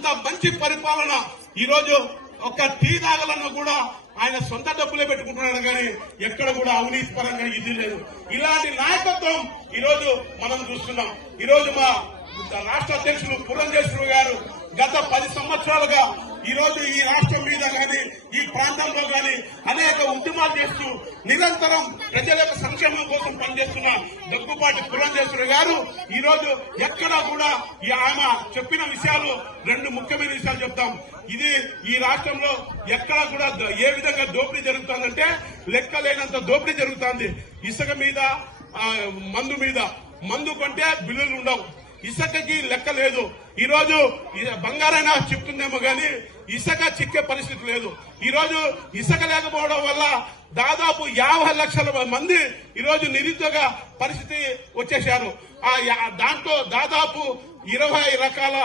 అంత మంచి పరిపాలన. ఈరోజు ఒక్క టీ తాగలను కూడా ఆయన సొంత డబ్బులే పెట్టుకుంటున్నాడు కానీ ఎక్కడ కూడా అవినీతి పరంగా ఇది లేదు. ఇలాంటి నాయకత్వం ఈరోజు మనం చూస్తున్నాం. ఈరోజు మా రాష్ట్ర అధ్యక్షులు పురంధేశ్వరి గారు గత 10 సంవత్సరాలుగా ఈరోజు ఈ రాష్ట్రం మీద కానీ ఈ ప్రాంతంలో కానీ అనేక ఉద్యమాలు చేస్తూ నిరంతరం ప్రజల యొక్క సంక్షేమం కోసం పనిచేస్తున్న దగ్గుపాటి పురంధేశ్వరి గారు ఈరోజు ఎక్కడా కూడా ఆమె చెప్పిన విషయాలు 2 ముఖ్యమైన విషయాలు చెప్తాం. ఇది ఈ రాష్ట్రంలో ఎక్కడా కూడా ఏ విధంగా దోపిడీ జరుగుతుందంటే లెక్కలేనంత దోపిడీ జరుగుతుంది. ఇసుక మీద, మందు మీద. మందు కొంటే బిల్లులు ఉండవు, ఇసుకకి లెక్క లేదు. ఈరోజు బంగారైనా చెప్తుందేమో గానీ ఇసుక చిక్కే పరిస్థితి లేదు. ఈరోజు ఇసుక లేకపోవడం వల్ల దాదాపు 50 లక్షల మంది ఈరోజు నిరుద్యోగ పరిస్థితి వచ్చేశారు. దాంట్లో దాదాపు 20 రకాల